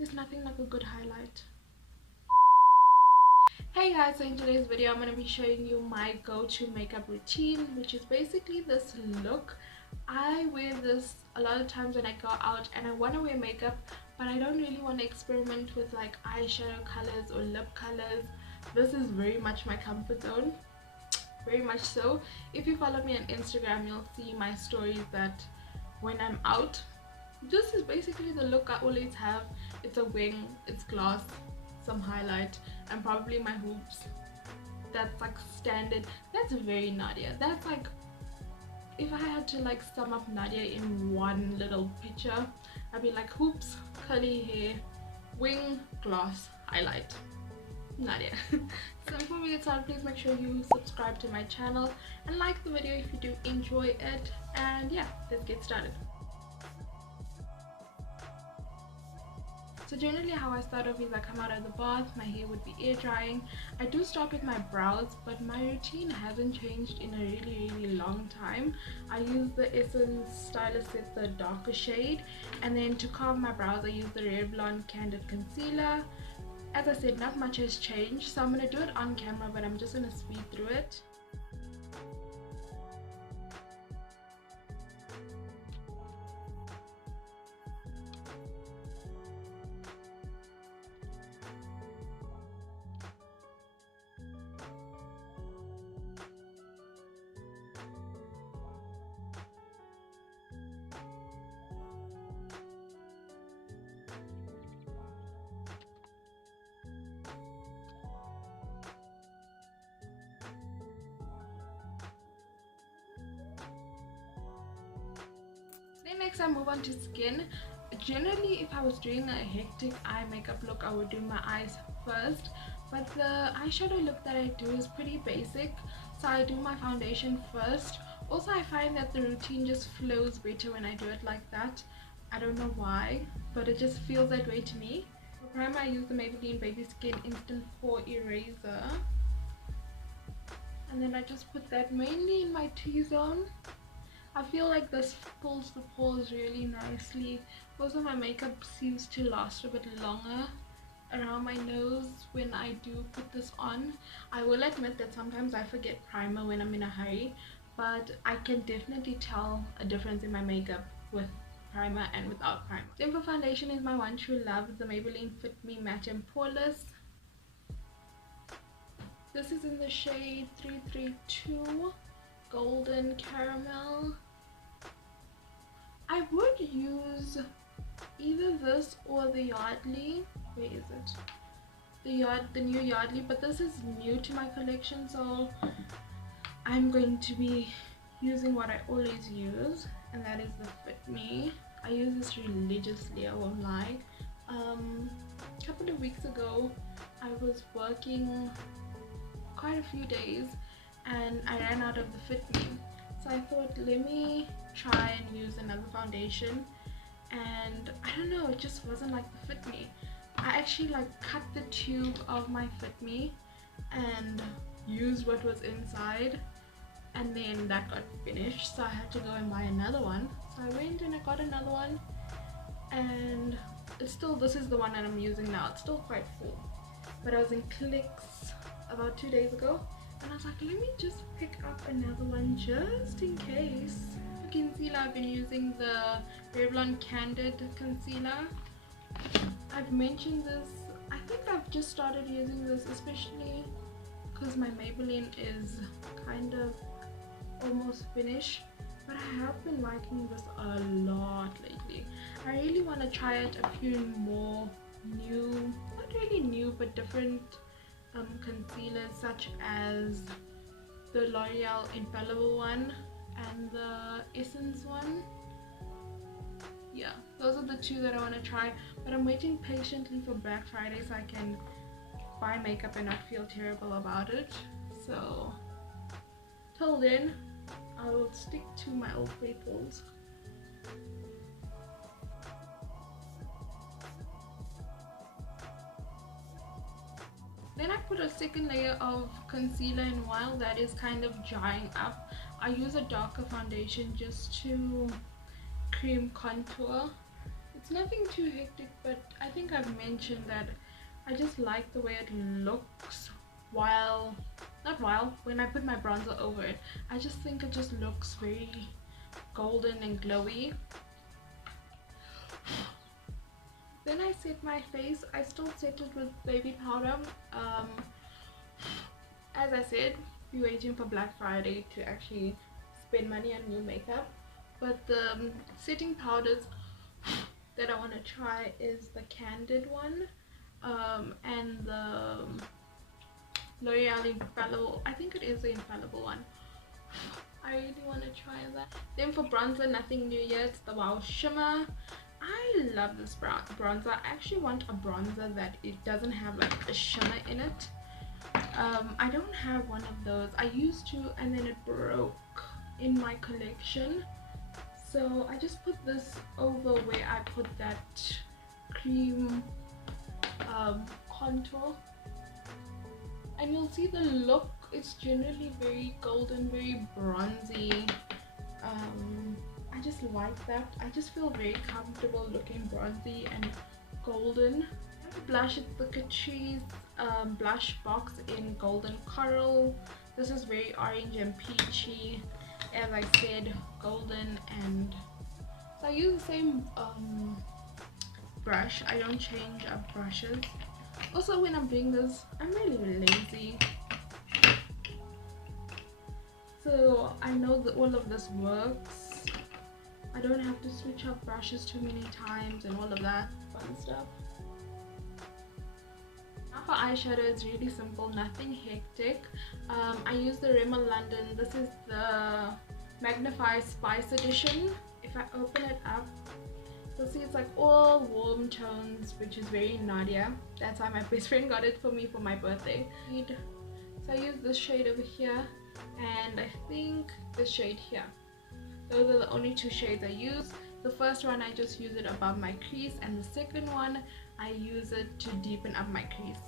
There's nothing like a good highlight. Hey guys, so in today's video I'm going to be showing you my go-to makeup routine, which is basically this look. I wear this a lot of times when I go out and I want to wear makeup, but I don't really want to experiment with like eyeshadow colors or lip colors. This is very much my comfort zone, very much so. If you follow me on Instagram, you'll see my stories that when I'm out, this is basically the look I always have. It's a wing, it's gloss, some highlight, and probably my hoops. That's like standard. That's very Nadia. That's like, if I had to like sum up Nadia in one little picture, I'd be like hoops, curly hair, wing, gloss, highlight. Nadia. So before we get started, please make sure you subscribe to my channel and like the video if you do enjoy it. And yeah, let's get started. So generally how I start off is I come out of the bath, my hair would be air drying. I do start with my brows, but my routine hasn't changed in a really long time. I use the Essence Stylist Set, the darker shade, and then to carve my brows I use the Red Blonde Candid Concealer. As I said, not much has changed, so I'm going to do it on camera, but I'm just going to speed through it. Then next I move on to skin. Generally if I was doing a hectic eye makeup look, I would do my eyes first, but the eyeshadow look that I do is pretty basic, so I do my foundation first. Also I find that the routine just flows better when I do it like that. I don't know why, but it just feels that way to me. For primer I use the Maybelline Baby Skin Instant Pore Eraser, and then I just put that mainly in my T-zone. I feel like this pulls the pores really nicely. Also my makeup seems to last a bit longer around my nose when I do put this on. I will admit that sometimes I forget primer when I'm in a hurry, but I can definitely tell a difference in my makeup with primer and without primer. Then for foundation is my one true love, the Maybelline Fit Me Matte and Poreless. This is in the shade 332 Golden Caramel. I would use either this or the Yardley. Where is it? The new Yardley, but this is new to my collection, so I'm going to be using what I always use, and that is the Fit Me. I use this religiously, I won't lie. A couple of weeks ago I was working quite a few days and I ran out of the Fit Me, so I thought let me try and use another foundation, and I don't know, it just wasn't like the Fit Me. I actually like cut the tube of my Fit Me and used what was inside, and then that got finished, so I had to go and buy another one. So I went and I got another one, and it's still, this is the one that I'm using now. It's still quite full, but I was in Clicks about 2 days ago and I was like, let me just pick up another one just in case. For concealer, I've been using the Red Blonde Candid Concealer. I've mentioned this, I think I've just started using this, especially because my Maybelline is kind of almost finished, but I have been liking this a lot lately. I really want to try out a few more new, not really new, but different concealers, such as the L'Oreal Infallible one and the Essence one. Yeah, those are the two that I want to try, but I'm waiting patiently for Black Friday so I can buy makeup and not feel terrible about it. So till then I will stick to my old faithfuls. Then I put a second layer of concealer in while that is kind of drying up. I use a darker foundation just to cream contour. It's It's nothing too hectic, but I think I've mentioned that I just like the way it looks when I put my bronzer over it. I just think it just looks very golden and glowy. Then I set my face. I still set it with baby powder. As I said, we're waiting for Black Friday to actually spend money on new makeup. But the setting powders that I want to try is the Candid one, and the L'Oreal Infallible. I think it is the Infallible one. I really want to try that. Then for bronzer, nothing new yet. The Wow Shimmer. I love this bronzer. I actually want a bronzer that it doesn't have like a shimmer in it. I don't have one of those. I used to, and then it broke in my collection. So I just put this over where I put that cream contour. And you'll see the look. It's generally very golden, very bronzy. I just like that. I just feel very comfortable looking bronzy and golden. Blush is the Catrice blush box in Golden Coral. This is very orange and peachy. As I said, golden, and so I use the same brush. I don't change up brushes. Also, when I'm doing this, I'm really lazy. So I know that all of this works. I don't have to switch up brushes too many times and all of that fun stuff. Now for eyeshadow, it's really simple, nothing hectic. I use the Rimmel London. This is the Magnify Spice Edition. If I open it up, you'll see it's like all warm tones, which is very Nadia. That's why my best friend got it for me for my birthday. So I use this shade over here, and I think this shade here. Those are the only two shades I use. The first one, I just use it above my crease, and the second one, I use it to deepen up my crease.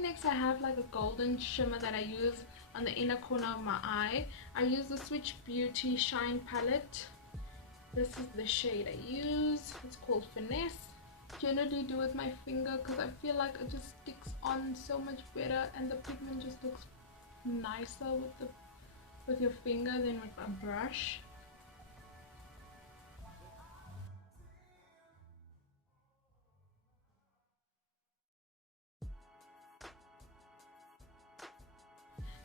Next, I have like a golden shimmer that I use on the inner corner of my eye. I use the Switch Beauty Shine palette. This is the shade I use. It's called Finesse. Generally do with my finger because I feel like it just sticks on so much better, and the pigment just looks nicer with your finger than with a brush.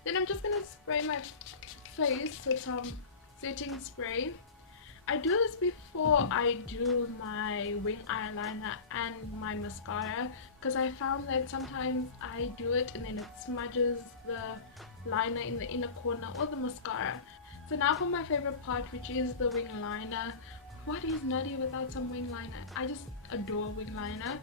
Then I'm just gonna spray my face with some setting spray. I do this before I do my wing eyeliner and my mascara, because I found that sometimes I do it and then it smudges the liner in the inner corner or the mascara. So now for my favorite part, which is the wing liner. What is Nadia without some wing liner? I just adore wing liner.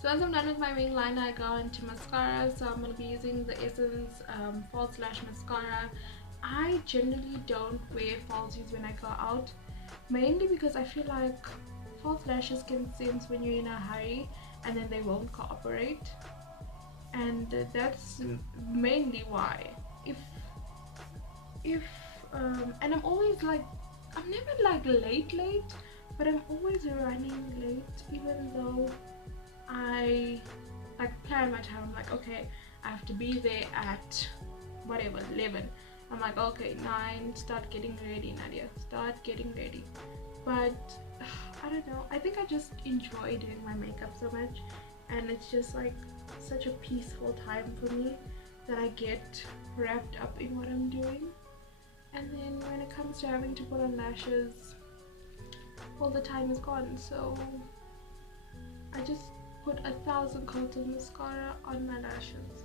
So once I'm done with my wing liner, I go into mascara. So I'm going to be using the Essence False Lash Mascara. I generally don't wear falsies when I go out, mainly because I feel like false lashes can sense when you're in a hurry and then they won't cooperate. And that's mainly why. And I'm always like, I'm never like late, but I'm always running late, even though I like plan my time. I'm like, okay, I have to be there at whatever 11. I'm like, okay, 9, start getting ready, Nadia, start getting ready. But I don't know, I think I just enjoy doing my makeup so much, and it's just like such a peaceful time for me that I get wrapped up in what I'm doing. And then when it comes to having to put on lashes, all the time is gone, so I just put 1,000 coats of mascara on my lashes.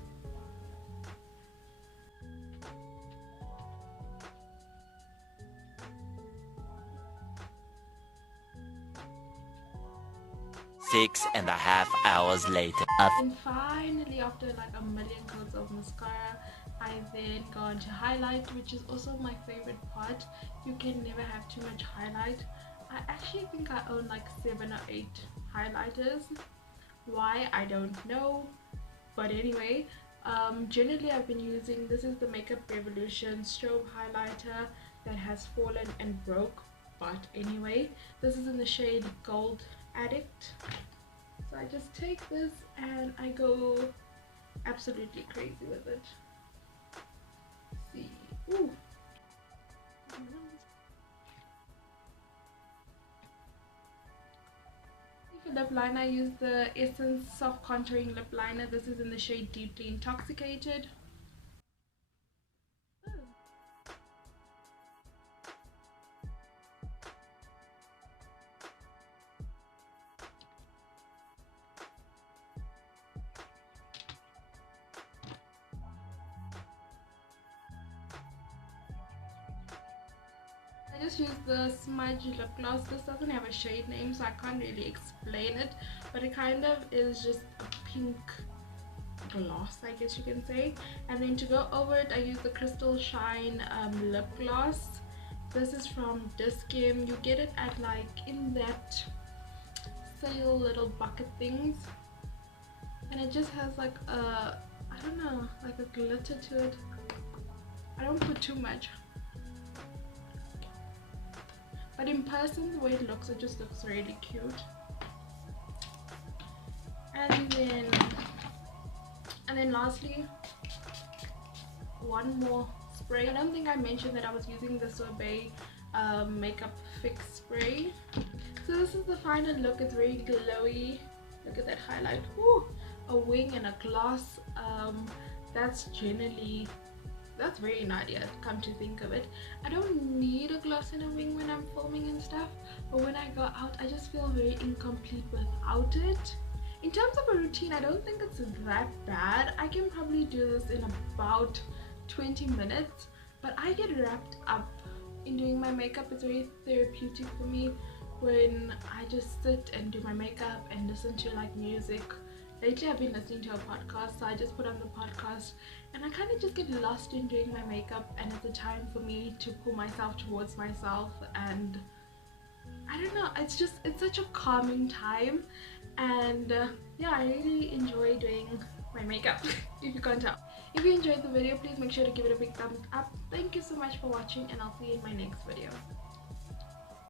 6.5 hours later. And finally, after like a million coats of mascara, I then go on to highlight, which is also my favorite part. You can never have too much highlight. I actually think I own like 7 or 8 highlighters. Why, I don't know, but anyway, generally I've been using, this is the Makeup Revolution strobe highlighter that has fallen and broke, but anyway, this is in the shade Gold Addict. So I just take this and I go absolutely crazy with it. See, ooh. For lip liner, I use the Essence Soft Contouring Lip Liner. This is in the shade Deeply Intoxicated. I just use the Smudge lip gloss. This doesn't have a shade name, so I can't really explain it, but it kind of is just a pink gloss, I guess you can say. And then to go over it, I use the Crystal Shine lip gloss. This is from Diskim. You get it at like in that sale little bucket things, and it just has like a, I don't know, like a glitter to it. I don't put too much, but in person the way it looks, it just looks really cute. And then lastly, one more spray. I don't think I mentioned that I was using the Sorbet makeup fix spray. So this is the final look. It's very glowy. Look at that highlight. Ooh, a wing and a gloss. That's very Nadia, come to think of it. I don't need a gloss and a wing when I'm filming and stuff, but when I go out I just feel very incomplete without it. In terms of a routine, I don't think it's that bad. I can probably do this in about 20 minutes, but I get wrapped up in doing my makeup. It's very therapeutic for me when I just sit and do my makeup and listen to like music. Lately I've been listening to a podcast, so I just put on the podcast and I kind of just get lost in doing my makeup, and it's a time for me to pull myself towards myself, and I don't know, it's such a calming time. And yeah, I really enjoy doing my makeup. If you can't tell. If you enjoyed the video, please make sure to give it a big thumbs up. Thank you so much for watching, and I'll see you in my next video.